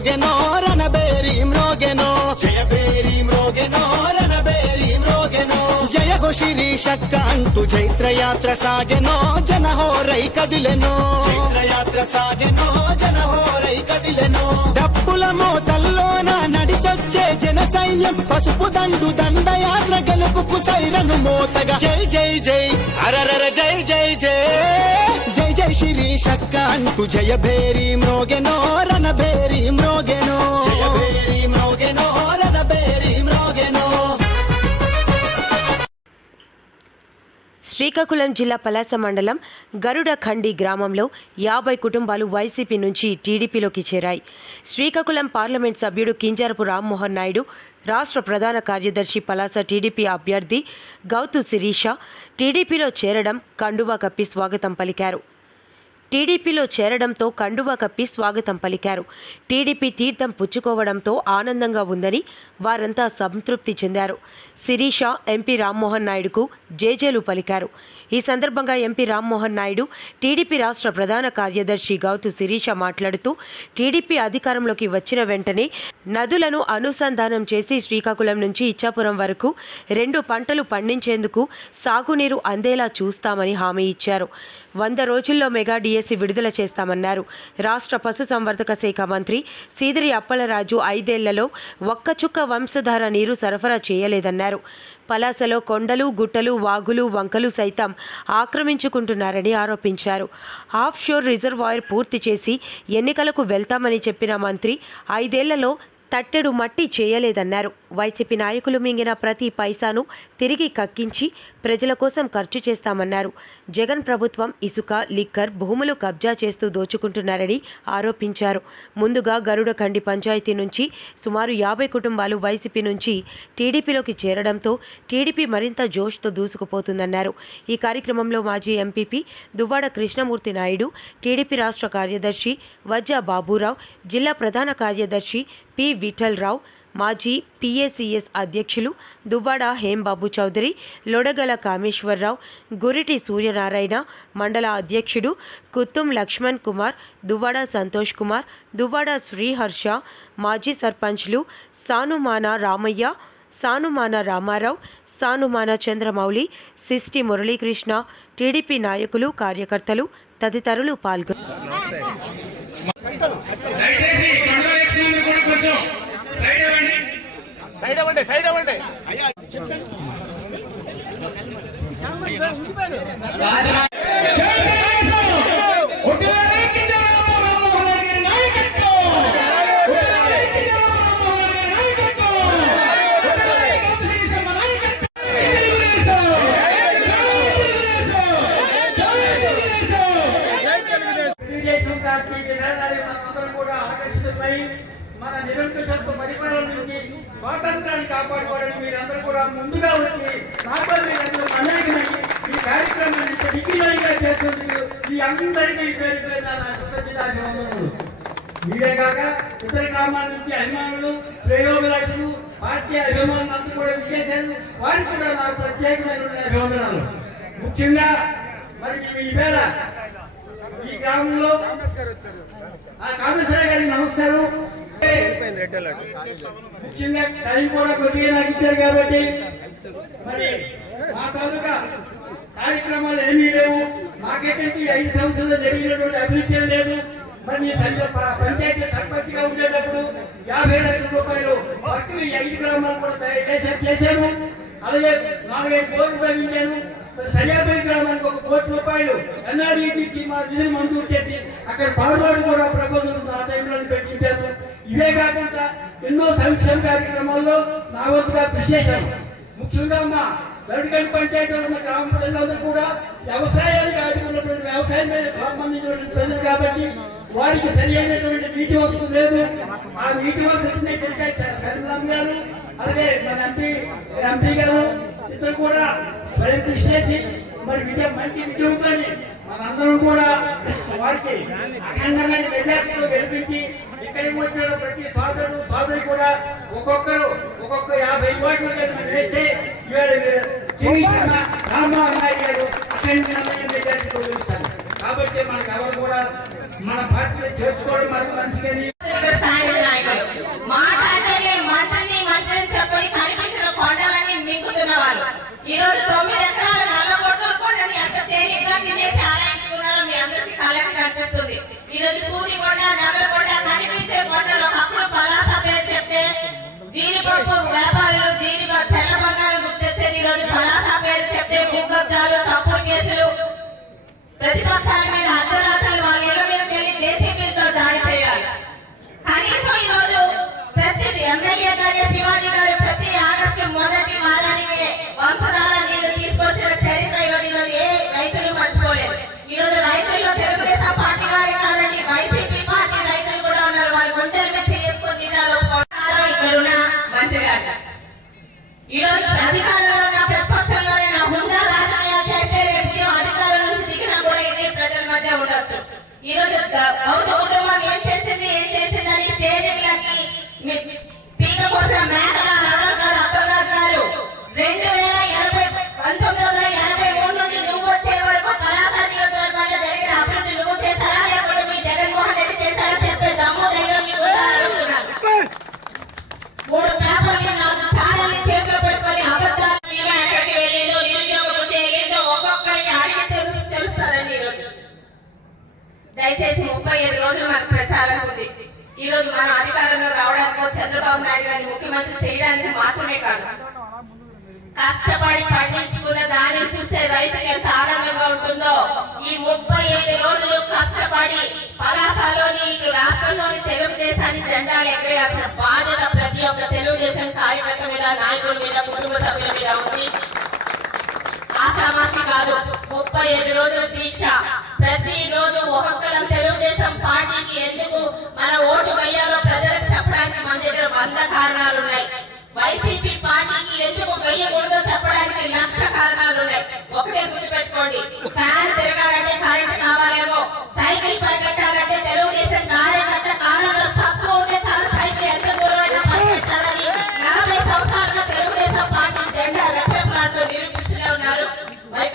మ్రోగెనో రణబేరి మ్రోగెనో. జయబేరి మ్రోగెనో రణబేరి మ్రోగెనో. జయ ఘోషిరి శక్క అంటూ చైత్రయాత్ర సాగెనో జనహోరై కదిలెనో. చైత్రయాత్ర సాగెనో జనహోరై కదిలెనో. డప్పుల మోతల్లోన నడిసొచ్చే జన సైన్యం పసుపు దండు దండయాత్ర గెలుపుకు సైరను మోతగా. జై జై జై అరరర జై జై జై. మ్రోగెనో రణ భేరి మ్రోగెనో శ్రీకాకుళం జిల్లా పలాస మండలం గరుడ ఖండి గ్రామంలో యాభై కుటుంబాలు వైసీపీ నుంచి టీడీపీలోకి చేరాయి. శ్రీకాకుళం పార్లమెంట్ సభ్యుడు కింజారపు రామ్మోహన్ నాయుడు రాష్ట్ర ప్రధాన కార్యదర్శి పలాస టీడీపీ అభ్యర్థి గౌతు శిరీష టీడీపీలో చేరడం కండువా కప్పి స్వాగతం పలికారు. టీడీపీలో చేరడంతో కండువా కప్పి స్వాగతం పలికారు. టీడీపీ తీర్థం పుచ్చుకోవడంతో ఆనందంగా ఉందని వారంతా సంతృప్తి చెందారు. శిరీష ఎంపీ రామ్మోహన్ నాయుడుకు జేజేలు పలికారు. ఈ సందర్భంగా ఎంపీ రామ్మోహన్ నాయుడు టీడీపీ రాష్ట్ర ప్రధాన కార్యదర్శి గౌతు శిరీష మాట్లాడుతూ టీడీపీ అధికారంలోకి వచ్చిన వెంటనే నదులను అనుసంధానం చేసి శ్రీకాకుళం నుంచి ఇచ్చాపురం వరకు రెండు పంటలు పండించేందుకు సాగునీరు అందేలా చూస్తామని హామీ ఇచ్చారు. వంద రోజుల్లో మెగా డిఎస్సి విడుదల చేస్తామన్నారు. రాష్ట్ర పశుసంవర్ధక శాఖ మంత్రి సీదిరి అప్పలరాజు ఐదేళ్ళలో ఒక్క చుక్క వంశధార నీరు సరఫరా చేయలేదన్నారు. పలాసలో కొండలు గుట్టలు వాగులు వంకలు సైతం ఆక్రమించుకుంటున్నారని ఆరోపించారు. ఆఫ్ షోర్ రిజర్వాయర్ పూర్తి చేసి ఎన్నికలకు వెళ్తామని చెప్పిన మంత్రి ఐదేళ్ళలో తట్టెడు మట్టి చేయలేదన్నారు. వైసీపీ నాయకులు మింగిన ప్రతి పైసాను తిరిగి కక్కించి ప్రజల కోసం ఖర్చు చేస్తామన్నారు. జగన్ ప్రభుత్వం ఇసుక లిక్కర్ భూములు కబ్జా చేస్తూ దోచుకుంటున్నారని ఆరోపించారు. ముందుగా గరుడ కండి పంచాయతీ నుంచి సుమారు యాభై కుటుంబాలు వైసీపీ నుంచి టీడీపీలోకి చేరడంతో టీడీపీ మరింత జోష్తో దూసుకుపోతుందన్నారు. ఈ కార్యక్రమంలో మాజీ ఎంపీపీ దువ్వాడ కృష్ణమూర్తి నాయుడు టీడీపీ రాష్ట్ర కార్యదర్శి వజ్జా బాబురావు జిల్లా ప్రధాన కార్యదర్శి పి విఠలరావు మాజీ పిఏసిఎస్ అధ్యక్షులు దువ్వాడ హేంబాబు చౌదరి లొడగల కామేశ్వరరావు గురిటి సూర్యనారాయణ మండల అధ్యక్షుడు కుత్తుం లక్ష్మణ్ కుమార్ దువ్వాడ సంతోష్ కుమార్ దువ్వాడ శ్రీహర్ష మాజీ సర్పంచ్లు సానుమాన రామయ్య సానుమాన రామారావు సానుమాన చంద్రమౌళి సిస్టి మురళీకృష్ణ టీడీపీ నాయకులు కార్యకర్తలు తదితరులు పాల్గొన్నారు కొంచెం సైడ్ ఇవ్వండి సైడ్ అవ్వండి సైడ్ తెలుగుదేశం పార్టీ మనందరం కూడా ఆకర్షితులై మన నిరంకుశత్వ పరిపాలన నుంచి స్వాతంత్రాన్ని కాపాడుకోవడానికి మీరందరూ కూడా ముందుగా వచ్చి నాతో మీరందరూ ఈ కార్యక్రమాన్ని ఇంత దిగ్విజయంగా ఈ మీ అందరికీ పేరు పేరు నా కృతజ్ఞతాభివందనలు మీరే కాక ఇతర గ్రామాల నుంచి అభిమానులు శ్రేయోభిలాషులు పార్టీ అభిమానులు అందరూ కూడా విచ్చేశారు. వారికి కూడా నాకు ప్రత్యేకమైన అభివందనాలు ముఖ్యంగా మరి మేము ఈ ఈ గ్రామంలో ఆ కామేశ్వర గారికి నమస్కారం. అయిపోయింది రెడ్ అలర్ట్. ముఖ్యంగా టైం కూడా కొద్దిగా నాకు ఇచ్చారు కాబట్టి మరి మా తాలూకా కార్యక్రమాలు ఏమీ లేవు. మాకేంటంటే ఐదు సంవత్సరాలు జరిగినటువంటి అభివృద్ధి లేదు. మరి మీ పంచాయతీ సర్పంచ్గా ఉండేటప్పుడు యాభై లక్షల రూపాయలు వర్క్ ఐదు గ్రామాలు కూడా తయారు చేశాను అలాగే నాలుగైదు కోట్లు పంపించాను. సరియాపల్లి గ్రామానికి ఒక కోటి రూపాయలు ఎన్ఆర్ఈటీకి మా నిధులు మంజూరు చేసి అక్కడ పవర్ కూడా ప్రపోజల్ ఆ టైంలో పెట్టించాను. ఇవే కాకుండా ఎన్నో సంక్షేమ కార్యక్రమాల్లో నా వంతుగా కృషి చేశాను ముఖ్యంగా మా గరుడిగండి పంచాయతీలో ఉన్న గ్రామ ప్రజలందరూ కూడా వ్యవసాయానికి ఆదుకున్నటువంటి వ్యవసాయం సంబంధించినటువంటి ప్రజలు కాబట్టి వారికి సరి అయినటువంటి నీటి వసతి లేదు. ఆ నీటి వసతిని కరీంనగర్ గారు అలాగే మన ఎంపీ ఎంపీ గారు ఇద్దరు కూడా స్వయం కృషి చేసి మరి విద్య మంచి విజయంతోని మనందరం కూడా వారికి అఖండమైన మెజార్టీలో గెలిపించి ఎక్కడికి వచ్చాడు ప్రతి సోదరుడు సోదరి కూడా ఒక్కొక్కరు ఒక్కొక్క యాభై కోట్లు వేస్తే కాబట్టి మనకు ఎవరు కూడా మన పార్టీ చేసుకోవడం మనకు మంచిదని మాట్లాడితే మంత్రిని మంత్రిని చెప్పని కనిపించిన కొండలని మింగుతున్న వాళ్ళు ఈ రోజు కనిపిస్తుంది. ఈరోజు సూర్యకొండ నగరకొండ కనిపించే కొండలు ఒకప్పుడు పలాస పేరు చెప్తే జీడిపప్పు వ్యాపారులు జీడి తెల్ల బంగారం గుర్తొచ్చేది. ఈరోజు పలాస పేరు చెప్తే భూకబ్జాలు తప్పుడు కేసులు ప్రతిపక్షాల మీద అర్ధరాత్రులు వాళ్ళ ఇళ్ళ మీదకి వెళ్ళి జేసీబీతో దాడి చేయాలి. కనీసం రోజు ప్రతి ఎమ్మెల్యే చేసి ముప్పై ఏడు రోజులు మనకు ప్రచారం ఉంది. ఈ రోజు మన అధికారంలో రావడానికి చంద్రబాబు నాయుడు గారిని ముఖ్యమంత్రి చేయడానికి మాత్రమే కాదు. కష్టపడి పండించుకున్న దానిని చూస్తే రైతుకి ఎంత ఆనందంగా ఉంటుందో ఈ ముప్పై ఐదు రోజులు కష్టపడి పలాసలోని రాష్ట్రంలోని తెలుగుదేశాన్ని జెండాలు ఎగరేయాల్సిన బాధ్యత ప్రతి ఒక్క తెలుగుదేశం కార్యకర్త మీద నాయకుల మీద కుటుంబ సభ్యుల మీద ఉంది. ఆషామాషి కాదు ముప్పై ఐదు రోజుల దీక్ష మనకి ఎందుకు? మన ఓటు వేయాలో ప్రజలకు చెప్పడానికి మన దగ్గర వంద కారణాలు ఉన్నాయి వైసీపీ పార్టీకి ఎందుకు వెయ్యకూడదో చెప్పడానికి లక్ష కారణాలు ఉన్నాయి ఒకటే గుర్తుపెట్టుకోండి. ఫ్యాన్ తిరగాలంటే కరెంట్ కావాలేమో. సైకిల్ పరిగెట్టాలంటే తెలుగుదేశం కార్యకర్త కాలంలో తక్కువ ఉంటే చాలా సైకిల్ ఎంత దూరమైనా పరిగెట్టాలని నలభై సంవత్సరాలుగా తెలుగుదేశం పార్టీ జెండా లక్ష్యప్రాంతో నిరూపిస్తూనే ఉన్నారు. మరి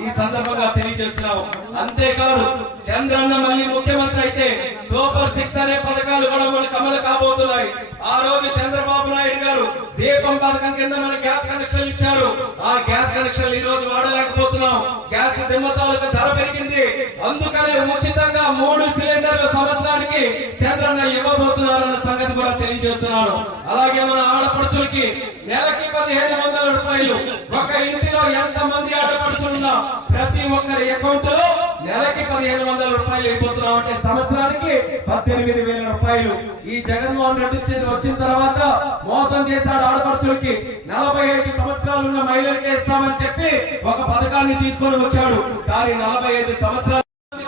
ఈ సందర్భంగా తెలియజేస్తున్నాం అంతేకాదు చంద్రన్న మళ్ళీ ముఖ్యమంత్రి అయితే సూపర్ సిక్స్ అనే పథకాలు కూడా మనకు అమలు కాబోతున్నాయి. ఆ రోజు చంద్రబాబు నాయుడు గారు దీపం పథకం కింద మన గ్యాస్ కనెక్షన్ ఇచ్చారు. ఆ గ్యాస్ కనెక్షన్ ఈ రోజు వాడలేకపోతున్నాం. గ్యాస్ దిమ్మ తాలూకా ధర పెరిగింది. అందుకనే ఉచితంగా మూడు సిలిండర్ల సంవత్సరానికి చంద్రన్న ఇవ్వబోతున్నారన్న సంగతి కూడా తెలియజేస్తున్నాను. అలాగే మన ఆడపడుచులకి నెలకి పదిహేను వందల రూపాయలు. ఒక ఇంటిలో ఎంత మంది ఆడపడుచులున్నా ప్రతి ఒక్కరి అకౌంట్లో నెలకి పదిహేను వందల రూపాయలు అయిపోతున్నాం అంటే సంవత్సరానికి పద్దెనిమిది వేల రూపాయలు. ఈ జగన్మోహన్ రెడ్డి వచ్చిన తర్వాత మోసం చేశాడు ఆడపడుచులకి. నలభై ఐదు సంవత్సరాలు ఉన్న మహిళలకి ఇస్తామని చెప్పి ఒక పథకాన్ని తీసుకొని వచ్చాడు. కానీ నలభై ఐదు సంవత్సరాలు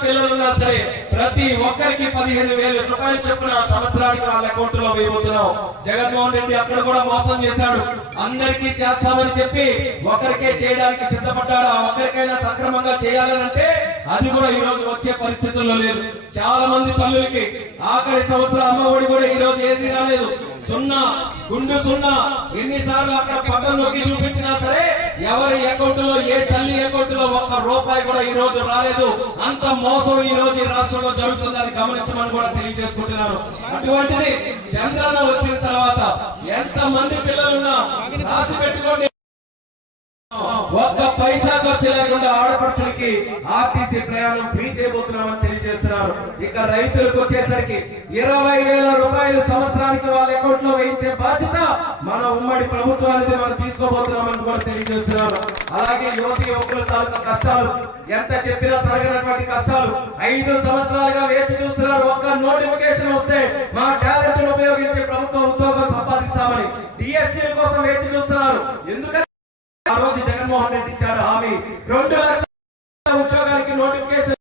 పిల్లలున్నా సరే ప్రతి ఒక్కరికి పదిహేను వేల రూపాయలు చొప్పున సంవత్సరానికి వాళ్ళ అకౌంట్లో వేయబోతున్నాం. జగన్మోహన్ రెడ్డి అక్కడ కూడా మోసం చేశాడు. అందరికీ చేస్తామని చెప్పి ఒకరికే చేయడానికి సిద్ధపడ్డాడు. ఆ ఒక్కరికైనా సక్రమంగా చేయాలనంటే అది కూడా ఈ రోజు వచ్చే పరిస్థితుల్లో లేదు. చాలా మంది తల్లులకి ఆఖరి సంవత్సరం అమ్మ ఒడి కూడా ఈ రోజు ఏది రాలేదు సున్నా గుండు సున్నా ఎన్నిసార్లు అక్కడ పక్కన నొక్కి చూపించినా సరే ఎవరి అకౌంట్లో ఏ తల్లి అకౌంట్లో ఒక్క రూపాయి కూడా ఈ రోజు రాలేదు. అంత మోసం ఈ రోజు ఈ రాష్ట్రంలో జరుగుతుందని గమనించమని కూడా తెలియజేసుకుంటున్నారు. అటువంటిది చంద్రన్న వచ్చిన తర్వాత ఎంత మంది పిల్లలున్నా రాసి పెట్టుకోండి. ఒక్క పైసా ఖర్చు లేకుండా ఆడపడుచులకి ఆర్టీసీ ప్రయాణం ఫ్రీ చేయబోతున్నామని తెలియజేస్తున్నారు. ఇక రైతులకు వచ్చేసరికి ఇరవై వేల రూపాయలు సంవత్సరానికి వాళ్ళ అకౌంట్లో వేయించే బాధ్యత మన ఉమ్మడి ప్రభుత్వానికి మనం తీసుకోబోతున్నామని కూడా తెలియజేస్తున్నారు. అలాగే యువతి యువకుల తాలూకా కష్టాలు ఎంత చెప్పినా తరగనటువంటి కష్టాలు ఐదు సంవత్సరాలుగా వేచి చూస్తున్నారు. ఒక్క నోటిఫికేషన్ వస్తే మా టాలెంట్ ఉపయోగించి ప్రభుత్వ ఉద్యోగం సంపాదిస్తామని డిఎస్సీ కోసం వేచి చూస్తున్నారు. ఎందుకంటే ఆ రోజు జగన్మోహన్ రెడ్డి ఇచ్చాడు హామీ. రెండు లక్షల ఉద్యోగానికి నోటిఫికేషన్.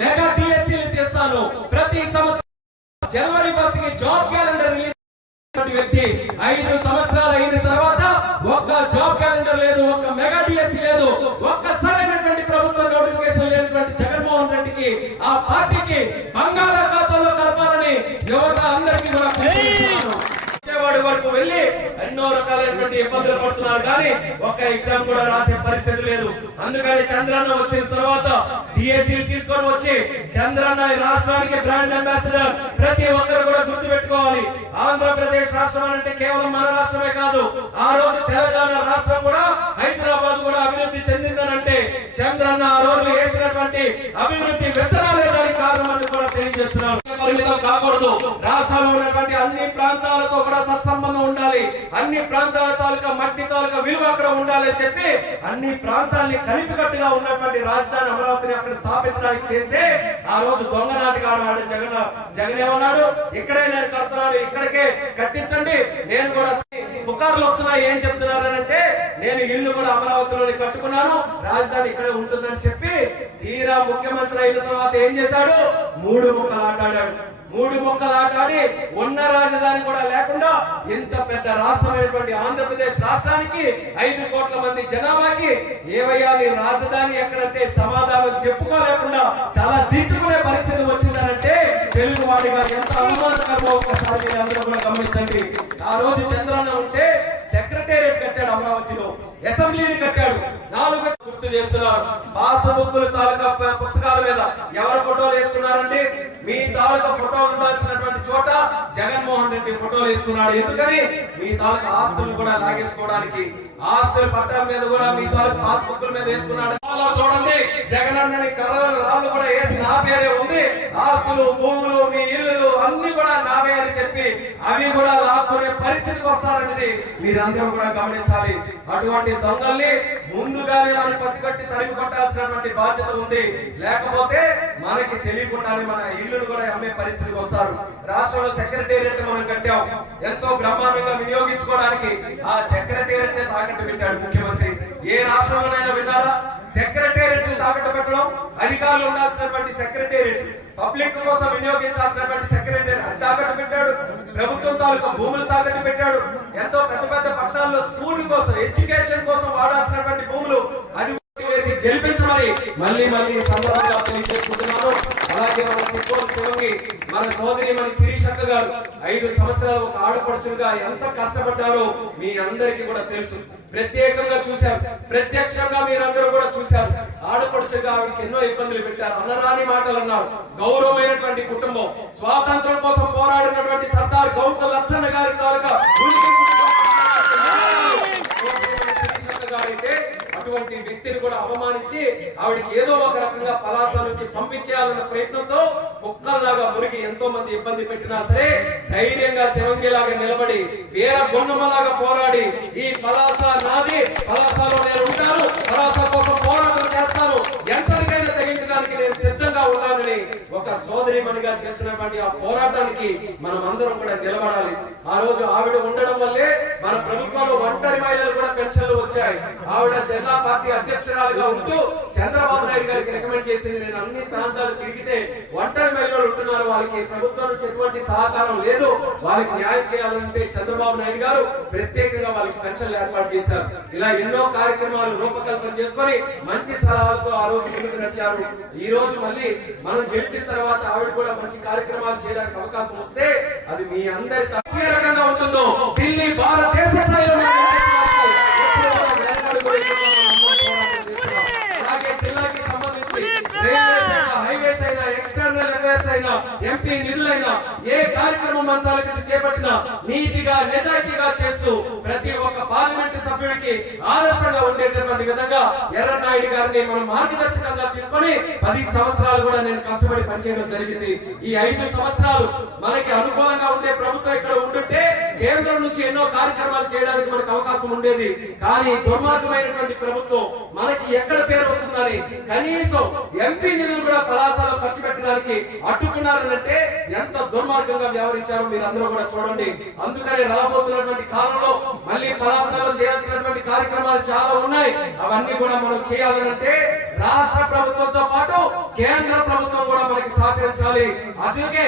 మెగా డిఎస్సీలు తీస్తాను. ప్రతి సంవత్సరం జనవరి ఫస్ట్కి జాబ్ క్యాలెండర్ రిలీజ్ వ్యక్తి. ఐదు సంవత్సరాలు అయిన తర్వాత ఒక్క జాబ్ క్యాలెండర్ లేదు ఒక్క మెగా డిఎస్సీ లేదు ఒక్కసారైనటువంటి ప్రభుత్వ నోటిఫికేషన్ లేనటువంటి జగన్మోహన్ రెడ్డికి ఆ పార్టీకి బంగాళాఖాతంలో కలపాలని యువత అందరికీ కూడా పిలుపునిస్తున్నాను. విజయవాడ వరకు వెళ్ళి ఎన్నో రకాలైనటువంటి ఇబ్బందులు పడుతున్నారు. కానీ ఒక్క ఎగ్జామ్ కూడా రాసే పరిస్థితి లేదు. అందుకని చంద్రన్న వచ్చిన తర్వాత డిఎస్సీ తీసుకొని వచ్చి చంద్రన్న రాష్ట్రానికి బ్రాండ్ అంబాసిడర్. ప్రతి ఒక్కరు కూడా గుర్తు పెట్టుకోవాలి. ఆంధ్రప్రదేశ్ రాష్ట్రం అంటే కేవలం మన రాష్ట్రమే కాదు ఆ రోజు తెలంగాణ రాష్ట్రం కూడా హైదరాబాద్ కూడా అభివృద్ధి చెందిందనంటే చంద్రన్న ఆ రోజు వేసినటువంటి అభివృద్ధి విత్తనాలే దానికి కారణమని కూడా తెలియజేస్తున్నారు. పరిమితం కాకూడదు. రాష్ట్రంలో ఉన్నటువంటి అన్ని ప్రాంతాలతో కూడా సత్సంబంధం ఉండాలి. అన్ని ప్రాంతాల తాలూకా మట్టి తాలూకా విలువ అక్కడ ఉండాలని చెప్పి అన్ని ప్రాంతాల్ని కలిపికట్టుగా ఉన్నటువంటి రాజధాని అమరావతిని అక్కడ స్థాపించడానికి చేస్తే ఆ రోజు దొంగ నాటకాడు ఆడు జగన్ జగన్ ఏమన్నాడు? ఇక్కడే నేను కడుతున్నాను ఇక్కడికే కట్టించండి. నేను కూడా పుకార్లు వస్తున్నాయి ఏం చెప్తున్నారు? అంటే నేను ఇల్లు కూడా అమరావతిలోనే కట్టుకున్నాను. రాజధాని ఇక్కడే ఉంటుందని చెప్పి తీరా ముఖ్యమంత్రి అయిన తర్వాత ఏం చేశాడు? మూడు ముక్కలు ఆటాడాడు. మూడు ముక్కలు ఆటాడి ఉన్న రాజధాని కూడా లేకుండా ఇంత పెద్ద రాష్ట్రమైనటువంటి ఆంధ్రప్రదేశ్ రాష్ట్రానికి ఐదు కోట్ల మంది జనాభాకి ఏవయ్యా నీ రాజధాని ఎక్కడంటే సమాధానం చెప్పుకోలేకుండా తల దించుకునే పరిస్థితి వచ్చిందనంటే తెలుగు వాడిగా ఎంత అనుమానకరమో ఒక్కసారి మీరు అందరూ కూడా గమనించండి. ఆ రోజు చంద్రన్న ఉంటే సెక్రటేరియట్ కట్టాడు అమరావతిలో. అసెంబ్లీని కట్టాడు. నాలుగు గుర్తు చేస్తున్నారు. పాస్ బుక్ తాలూకా పుస్తకాల మీద ఎవరు ఫోటోలు వేసుకున్నారండి? మీ తాలూకా ఫోటోలు ఉండాల్సినటువంటి చోట జగన్మోహన్ రెడ్డి ఫోటోలు వేసుకున్నాడు. ఎందుకని? మీ తాలూకా ఆస్తులు కూడా లాగేసుకోవడానికి. ఆస్తుల పట్టాల మీద కూడా మీ తాలూకా పాస్ బుక్కుల మీద వేసుకున్నాడు. చూడండి. జగన్ అన్నని కర్రలు రాళ్ళు కూడా వేసి నా పేరే ఉంది. ఆస్తులు భూములు మీ ఇల్లులు అన్ని కూడా నావే అని చెప్పి అవి కూడా లాక్కునే పరిస్థితికి వస్తారనేది మీరందరూ కూడా గమనించాలి. అటువంటి దొంగల్ని ముందుగానే మనం పసిగట్టి తరిమి కొట్టాల్సినటువంటి బాధ్యత ఉంది. లేకపోతే మనకి తెలియకుండానే మన ఇల్లును కూడా అమ్మే పరిస్థితికి వస్తారు. రాష్ట్రంలో సెక్రటేరియట్ మనం కట్టాం. ఎంతో బ్రహ్మాండంగా వినియోగించుకోవడానికి ఆ సెక్రటేరియట్ తాకట్టు పెట్టాడు ముఖ్యమంత్రి. ఏ రాష్ట్రంలోనైనా విన్నారా సెక్రటేరియట్ తాకట్టు పెట్టడం అధికారులు ఉండాల్సినటువంటి సెక్రటేరియట్. పబ్లిక్ కోసం వినియోగించాల్సినటువంటి సెక్రటరీ తాకట్టు పెట్టాడు ప్రభుత్వం తాలూకా భూములు తాకట్టు పెట్టాడు ఎంతో పెద్ద పెద్ద పట్టణాల్లో స్కూల్ కోసం ఎడ్యుకేషన్ కోసం వాడాల్సినటువంటి భూములు అది వేసి గెలిపించమని మళ్ళీ మళ్ళీ సందర్భంగా తెలియజేసుకుంటున్నాను. అలాగే మన సిక్కోలు శివంగి మన సోదరి మన శిరీషక్క గారు ఐదు సంవత్సరాలు ఒక ఆడపడుచులుగా ఎంత కష్టపడ్డారో మీ అందరికీ కూడా తెలుసు. ప్రత్యేకంగా చూశారు. ప్రత్యక్షంగా మీరందరూ కూడా చూశారు. ఆడపడుచుగా ఆవిడకి ఎన్నో ఇబ్బందులు పెట్టారు. అనరాని మాటలు అన్నారు. గౌరవమైనటువంటి కుటుంబం స్వాతంత్రం కోసం పోరాడినటువంటి సర్దార్ గౌతమ్ లచ్చన్న గారి తాలూకా గారైతే అటువంటి వ్యక్తిని కూడా అవమానించి ఆవిడకి ఏదో ఒక రకంగా పలాస నుంచి పంపించేయాలన్న ప్రయత్నంతో కుక్కల్లాగా మురిగి ఎంతో మంది ఇబ్బంది పెట్టినా సరే ధైర్యంగా శివంగిలాగా నిలబడి వీర గుండమలాగా పోరాడి ఈ పలాస నాది పలాసలో నేను ఉంటాను పలాస కోసం పోరాటం సోదరిమణిగా చేస్తున్నటువంటి ఆ పోరాటానికి మనం అందరం కూడా నిలబడాలి. ఆ రోజు ఆవిడ ఉండడం వల్లే మన ప్రభుత్వంలో ఒంటరి మహిళలు కూడా పెన్షన్లు వచ్చాయి. ఆవిడ జిల్లా పార్టీ అధ్యక్షురాలుగా ఉంటూ చంద్రబాబు నాయుడు గారికి రికమెండ్ చేసింది నేను అన్ని ప్రాంతాలు తిరిగితే ఒంటరి మహిళలు ఉంటున్నారు. వాళ్ళకి ప్రభుత్వం నుంచి ఎటువంటి సహకారం లేదు. వాళ్ళకి న్యాయం చేయాలంటే చంద్రబాబు నాయుడు గారు ప్రత్యేకంగా వాళ్ళకి పెన్షన్లు ఏర్పాటు చేశారు. ఇలా ఎన్నో కార్యక్రమాలు రూపకల్పన చేసుకొని మంచి సలహాలతో ఆ రోజు ముందుకు నడిచారు. ఈ రోజు మళ్ళీ మనం గెలిచిన తర్వాత ఆవిడ కూడా మంచి కార్యక్రమాలు చేయడానికి అవకాశం వస్తే అది మీ అందరి తప్పే రకంగా ఉంటుందో. ఢిల్లీ భారతదేశ స్థాయిలో మనం ఎప్పుడు కూడా వెనకడుగు వేయకుండా మనం పోరాటం చేస్తున్నాం. అలాగే జిల్లాకి సంబంధించి రైల్వేస్ అయినా హైవేస్ అయినా ఎక్స్టర్నల్ అఫైర్స్ అయినా ఎంపీ నిధులైనా ఏ కార్యక్రమం మన చేపట్టినా నీతిగా నిజాయితీగా చేస్తూ ప్రతి ఒక్క పార్లమెంట్ సభ్యుడికి ఆదర్శంగా ఉండేటటువంటి విధంగా ఎర్రనాయుడు గారిని మనం మార్గదర్శకంగా తీసుకొని పది సంవత్సరాలు కూడా నేను కష్టపడి పనిచేయడం జరిగింది. ఈ ఐదు సంవత్సరాలు మనకి అనుకూలంగా ఉండే ప్రభుత్వం ఇక్కడ ఉండుంటే కేంద్రం నుంచి ఎన్నో కార్యక్రమాలు చేయడానికి మనకు అవకాశం ఉండేది. కానీ దుర్మార్గమైనటువంటి ప్రభుత్వం మనకి ఎక్కడ పేరు వస్తుందని కనీసం ఎంపీ నిధులు కూడా పలాసాలు ఖర్చు పెట్టడానికి అడ్డుకున్నారనంటే ఎంత దుర్మార్గంగా వ్యవహరించారో మీరు అందరూ కూడా చూడండి. అందుకనే రాబోతున్నటువంటి కాలంలో మళ్ళీ పలాసాలు చేయాల్సినటువంటి కార్యక్రమాలు చాలా ఉన్నాయి. అవన్నీ కూడా మనం చేయాలనంటే రాష్ట్ర ప్రభుత్వంతో పాటు కేంద్ర ప్రభుత్వం కూడా మనకి సహకరించాలి. అందుకే